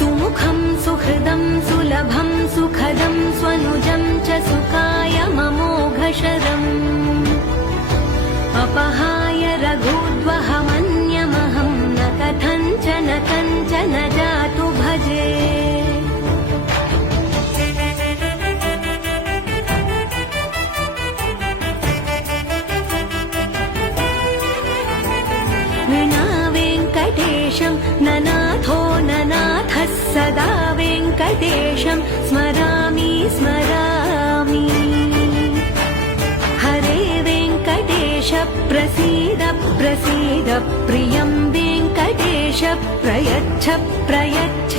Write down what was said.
सुमुखं सुहृदं सुलभं सुखदं स्वनुजं च सुखाय ममोघशरम् अपहाय रघूद्वहमन्यमहं न कथञ्चन जातु भजे विना वेङ्कटेशं ननाथो ननाथः सदा वेङ्कटेशं स्मरामि स्मरामि हरे वेङ्कटेश प्रसीद प्रसीद प्रियं वेङ्कटेश प्रयच्छ प्रयच्छ।